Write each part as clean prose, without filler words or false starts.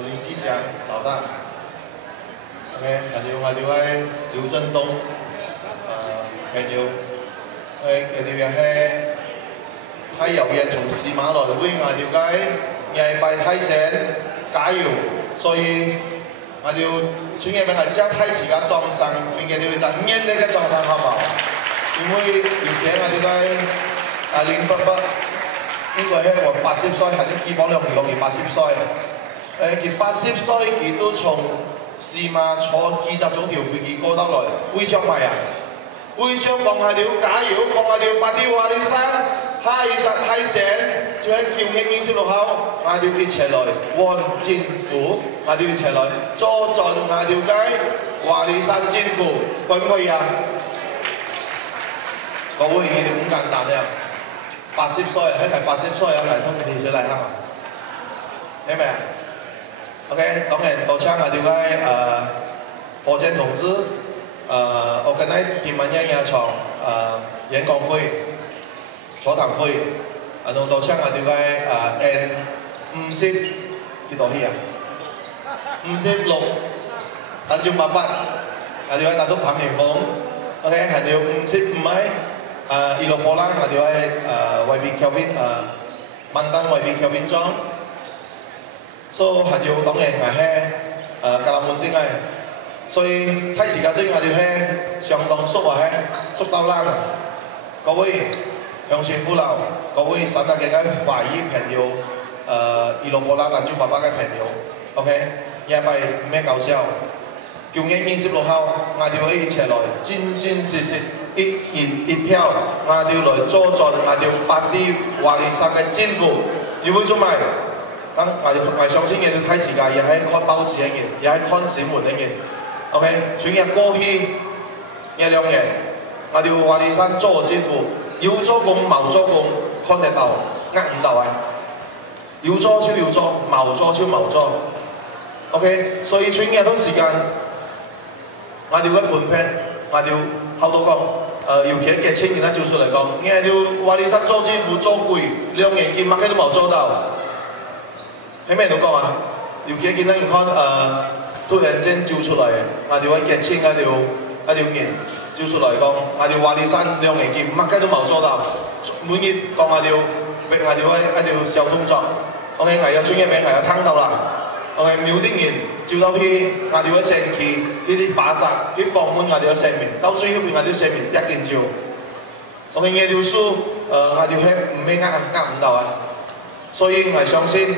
林志祥老大 ，OK， 還有我哋位廖振東朋友，佢哋又係太有嘢從士馬來會我哋嘅藝拜泰城加油，所以我哋全嘅名係將太自家裝上，並且要就熱烈嘅裝上好唔好？因為而且我哋嘅林伯伯。 呢個係我80歲，係啲基本上唔容易80歲。佢80歲，佢都從士馬坐20種條飛機過到來，會長咪啊？會長講下了加油，講下了把啲華利山下一站泰城，就喺橋興26號，我哋一齊來換政府，我哋一齊來坐進我哋嘅華利山政府，可唔可以啊？各位，你哋咁簡單呀？ 80歲，喺係80歲有嚟通電水嚟嚇，明唔明啊 ？OK， 當然多謝我哋嘅火箭同志organize 今晚一場演講會、座談會，同多謝我哋嘅N50幾多戲啊？56，但仲800，我哋嘅大都彭明峰 ，OK， 係要55米。一路波浪，我哋係YB Kelvin mantan YB Kelvin John， 所以係要當然係格林門丁嘅，所以睇時間對我哋係相當熟啊，係熟到爛啊！各位鄉親父老，各位新加嘅華裔朋友，一路波浪但做爸爸嘅朋友 ，OK， 也係唔係搞笑。9月26號，我哋可以一齊來真真實實。 一人一票，我哋來坐鎮我哋8啲華利山嘅政府，要會做咩？等我相信嘅都睇時間，也係看報紙嘅嘢，也係看新聞嘅嘢。OK， 全日過去一兩日，我哋華利山做政府，要做工冇做工，看得到，呃唔到啊！要做就要做，冇做就冇做。OK， 所以全日都時間，我哋嘅分配，我哋好多講。尤其嘅青年咧，照出嚟講，因為要華利山做政府做攰，2年見乜嘅都冇做到，喺咩度講啊？尤其見得而看突然間照出嚟，我哋嘅青一條件照出嚟講，我哋華利山2年見乜嘅都冇做到，每日講我哋一條小動作 ，OK， 我有專業名，我有聽到啦。OK， 苗啲人照到去，我哋嘅城市呢啲巴剎，去放滿我哋嘅生命，到最後邊我哋生命一件照。OK， 呢條書，我哋係唔係呃唔到啊？所以我相信，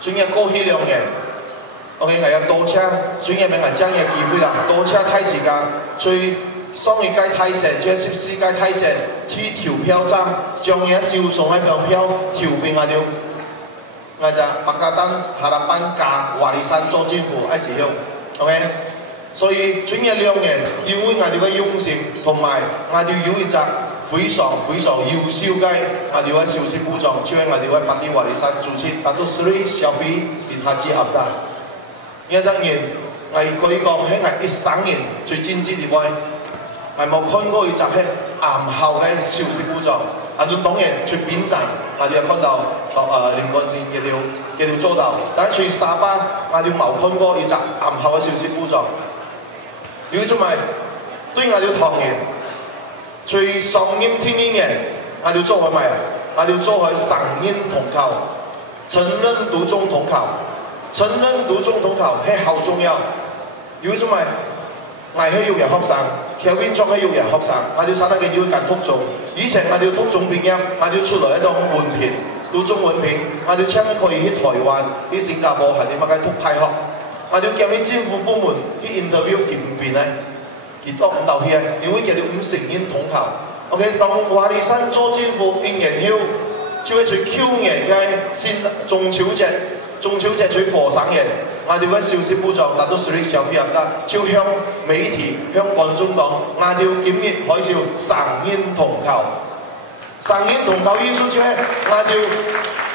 專業過去2年 ，OK， 我有多車，專業名係爭嘅機會啦，多車睇時間，最上一屆泰城，最14屆泰城，去投票站，將嘢銷送喺票投俾我哋。 我就麥加登下立班加華利山做政府一時用 ，OK， 所以轉一2年，因為我哋嘅用心同埋我哋有一隻非常優秀嘅我哋嘅消息部長，就係我哋嘅8啲華利山主席Datuk Seri Syafie bin Haji Abdar。呢一隻人，我可以講係我13年最真摯嘅位，係冇看過一隻係啱效嘅消息部長。 當然，去邊站，我哋看到林冠戰嘅條做到，但係去沙巴，我哋冇看過一隻暗後嘅消息部長。如果做埋對我哋唐人，去上任聽呢人，我哋做係咪啊？我哋做係上任統考，承認讀中統考，承認讀中統考係好重要。如果做埋，我係要人學生。 Kelvin 裝喺要人學生，我哋實得嘅要揀讀中。以前我哋讀中編音，我哋出來一種文憑，讀中文憑，我哋請可以去台灣、去新加坡，係點乜嘅讀派學。我哋叫啲政府部門去 interview 佢唔變咧，佢讀唔到去啊，因為佢哋唔承認統考。OK， 當華利山做政府應然要，就係最9年嘅先中秋節最火生日。 我哋嘅消息部長Datuk Seri Syafie Abdar就向媒體、向觀眾講，我哋今日開始上任統考。上任統考意思就係我哋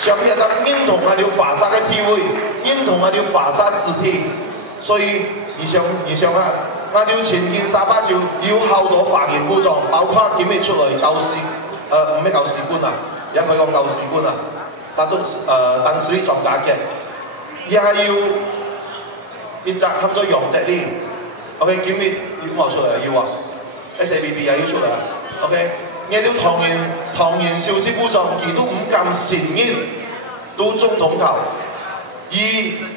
Syafie Abdar認同我哋法沙嘅地位，認同我哋法沙肢體。所以你想下，我哋前見沙巴就有好多法院部長，包括今日出嚟教士，唔係教士官啊，而家佢講教士官啊，Datuk Tan Sri Chong Kah Kiat。也要一隻合作用得呢。OK， 今日要冇出嚟要啊 ，SABB 也要出嚟。OK， 我哋唐然少師傅就佢都唔敢承認到總統球，而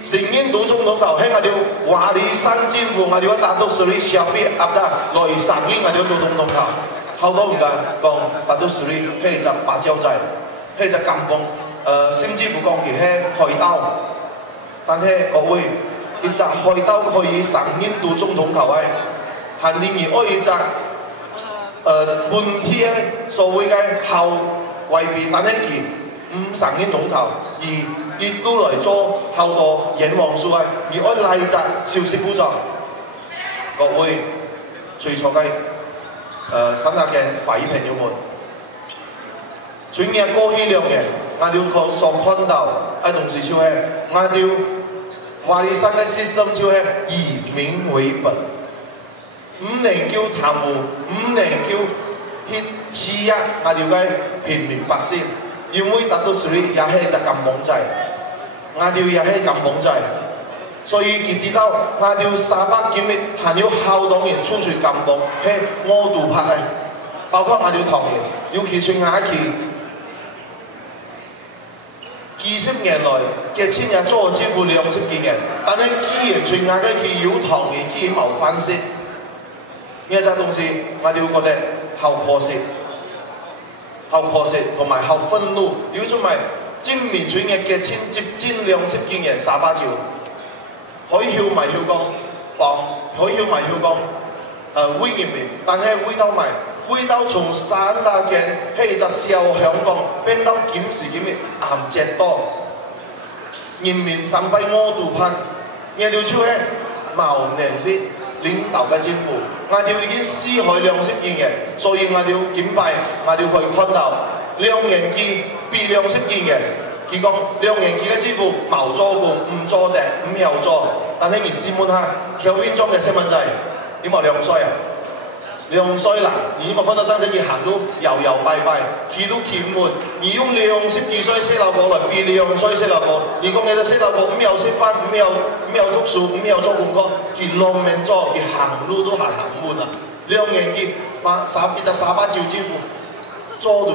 承認到總統球喺我哋華里山政府，我哋要達到Sri Syafiq Abdar來承認我哋要做總統球，好多唔敢講達到Sri係隻芭蕉仔，係隻金棒，甚至乎講佢係海盜，但係各位。一隻海盜可以承認到總統球係，係另外一隻本地嘅所謂嘅後衛邊，但係佢唔承認總統球，而亦都來做後多演王數係，而我嚟隻少師傅就各位最初嘅新加嘅華裔朋友們，最近過去2年，我哋所看到嘅同時就係我哋。華里山嘅 system 就係以民為本，唔能叫貪污，唔能叫去欺壓我哋嘅平民百姓，因為達到Sri也係隻金棒仔，我哋也係金棒仔，所以佢知道我哋300今日還有好多人出去金棒係我度拍嘅，包括我哋唐人，尤其是亞旗。20年來嘅錢也做政府20幾年，但係既然全亞嘅佢有唐人，佢冇反思，呢一隻東西我哋會覺得好可惜同埋好憤怒。如果做埋正面全嘅錢接近20幾年沙巴照，可以曉埋曉講放，可以曉埋曉講威嚴面，但係威到埋。回到從散打嘅係隻小香港變到今時今日岩石多，人民三敗我度盼，我哋就係冇能力領導嘅政府，我哋已經撕開20幾年，所以我哋檢拜，我哋可以看到2年期比20幾年，佢講2年期嘅政府冇做過，唔做嘅，唔有做，但係你試問下，條邊裝嘅細蚊仔有冇2歲啊？2歲啦，你冇看到真正佢行到搖搖擺擺，企都企唔滿。你用20幾歲細路哥來比2歲細路哥，你講你個細路哥唔有識翻，唔有讀書，唔有做功課，佢浪命咗，佢行路都行唔滿啊！2年級300兆政府做都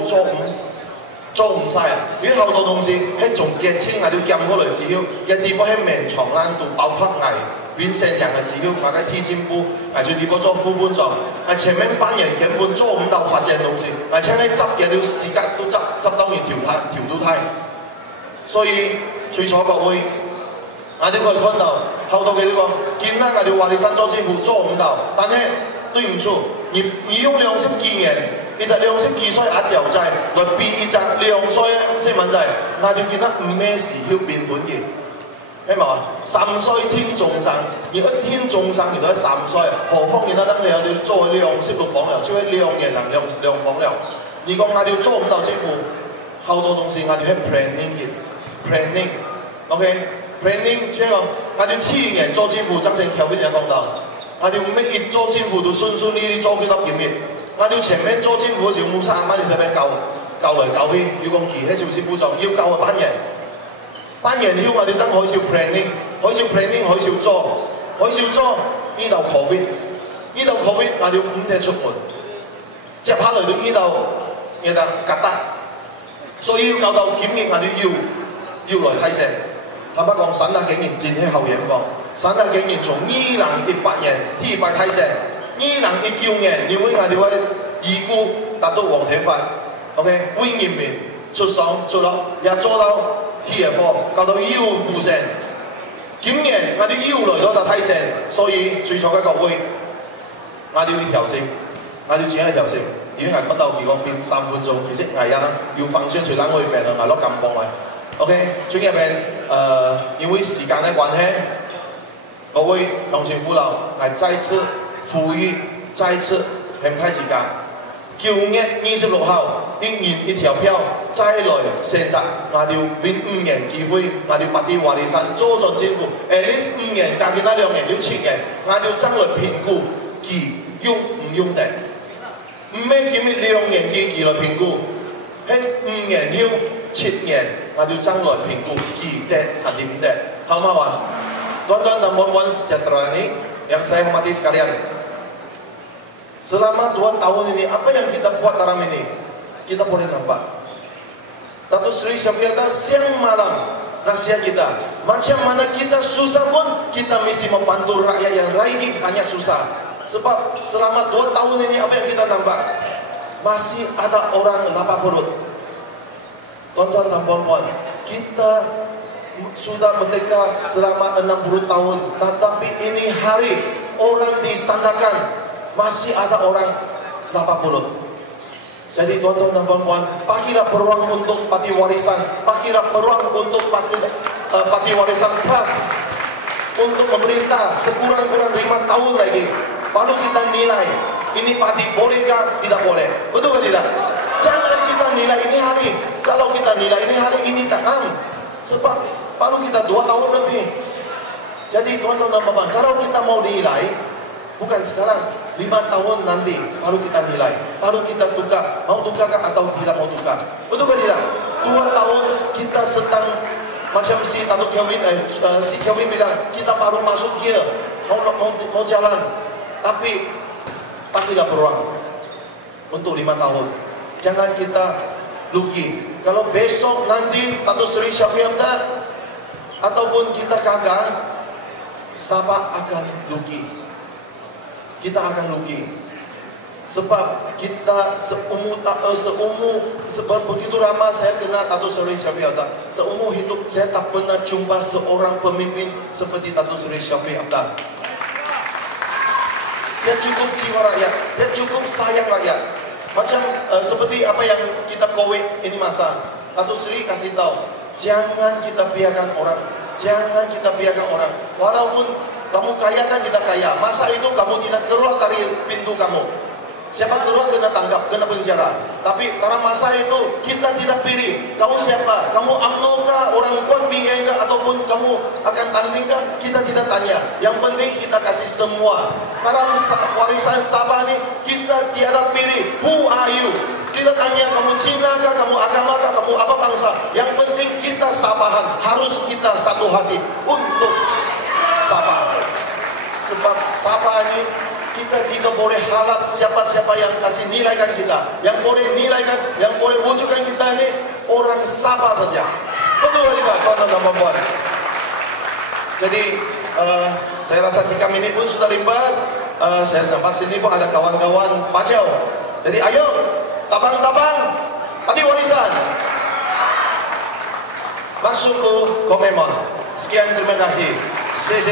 做唔晒啊！因為好多東西係從嘅錢係要撳過來資料，一啲不係名床欄度包括藝。變成人嘅資料，或者體檢部，係最啲嗰做副班長，係前面班人根本做唔到發展東西，係請喺執嘅啲時間都執到完調到梯，所以最初各位，我哋可以看到好多嘅呢個，見啦我哋華里山做政府做唔到，但係對唔住，你用20幾年，一隻20幾歲阿條仔來比一隻2歲細蚊仔，我哋見得唔咩事要變本嘅。係嘛？3歲天眾生，而一天眾生原來3歲，何況而家等你有啲做2016榜了，即係2年能量榜了。而講我哋做唔到政府，好多東西我哋係 planning 嘅 planning，OK，planning 即係講我哋2年做政府，真正條件就講到，我哋每一做政府都順利做幾多件嘢。我哋前面做政府嘅時候冇3萬人喺邊教來教去，要講其他小事部長要教嘅班人。班人曉我哋真海嘯 planning， 海嘯做，呢度 Covid， 我哋5天出門，接下來到呢度，呢度隔得，所以要搞到檢疫我哋要來睇成，坦白講，省大竟然戰喺後眼方，省大竟然從2018年第2睇成，2019年因為我哋嘅義務達到黃體法 ，OK， 威嚴面出落也做到。HF 搞到腰部成，今年我哋腰來咗就睇成，所以最初嘅各位，我哋要調整，我哋自己去調整，已經係講到如果變3分鐘，其實藝人要放宣傳單去病啊，咪攞咁幫位 ，OK， 最近病因為時間嘅關係，各位鄉親父老係再次呼籲，再次向太時間。9月26號，1人1條票，再來選擇，我哋免5年機會，我哋拔啲華里山做咗政府，at least 5年加其他2年要7年，我哋將來評估佢用唔用得，唔係叫咩2年期來評估，係5年要7年，我哋將來評估佢得還點得， Mauan. Tuan-tuan dan puan-puan sejahtera ini yang saya hormati sekalian. Selama 2 tahun ini, apa yang kita buat dalam ini? Kita boleh nampak. Datuk Seri Syafiuddin siang malam nasihat kita. Macam mana kita susah pun, kita mesti membantu rakyat yang lagi banyak susah. Sebab selama 2 tahun ini, apa yang kita nampak? Masih ada orang lapar perut. Tuan-tuan dan puan-puan, kita sudah merdeka selama 60 tahun, tetapi ini hari orang disandarkan, masih ada orang lapar perut. Jadi tuan-tuan dan puan-puan, pakilah peluang untuk parti warisan, pakilah peluang untuk parti warisan plus untuk memerintah sekurang-kurang 5 tahun lagi. Baru kita nilai, ini parti bolehkah, tidak boleh. Betul ke tidak? Jangan kita nilai ini hari. Kalau kita nilai ini hari, ini takkan. Sebab baru kita 2 tahun lebih. Jadi tuan-tuan dan puan-puan, kalau kita mau nilai, bukan sekarang, 5 tahun nanti baru kita nilai, baru kita tukar, mau tukarkah atau tidak mau tukar. Betul ke tidak? 2 tahun kita sedang macam si Datuk Kelvin bilang, kita baru masuk gear, mau jalan, tapi pakilah peluang untuk 5 tahun. Jangan kita lugi. Kalau besok nanti Datuk Seri Syafiuddin ataupun kita gagal, Sabah akan lugi. Kita akan lugi. Sebab kita sebab begitu ramai saya kenal Datuk Seri Syafiuddin. Seumur hidup saya tak pernah jumpa seorang pemimpin seperti Datuk Seri Syafiuddin. Dia cukup jiwa rakyat, dia cukup sayang rakyat. Macam seperti apa yang kita COVID ini masa, Datuk Seri kasih tahu, jangan kita biarkan orang, jangan kita biarkan orang. Walaupun kamu kaya kan tidak kaya, masa itu kamu tidak keluar dari pintu kamu. Siapa keluar kena tangkap, kena penjara. Tapi dalam masa itu kita tidak pilih kamu siapa, kamu UMNO kah, orang kuat BN kah, ataupun kamu akan tanding kah, kita tidak tanya. Yang penting kita kasih semua. Dalam warisan Sabah ini kita tiada pilih who are you. Kita tanya kamu Cina kah, kamu agama kah, kamu apa bangsa. Yang penting kita Sabahan, harus kita satu hati untuk Sabah. Sebab Sabah ini kita tidak boleh harap siapa-siapa yang kasih nilaikan kita. Yang boleh nilaikan, yang boleh wujudkan kita ini orang Sabah saja. Betul tidak, kawan-kawan dan puan-puan? Jadi saya rasa 3 minit pun sudah lipas. Saya nampak sini pun ada kawan-kawan Pacau. Jadi ayo, tabang-tabang parti warisan masuk ke Komemon. Sekian, terima kasih. Saya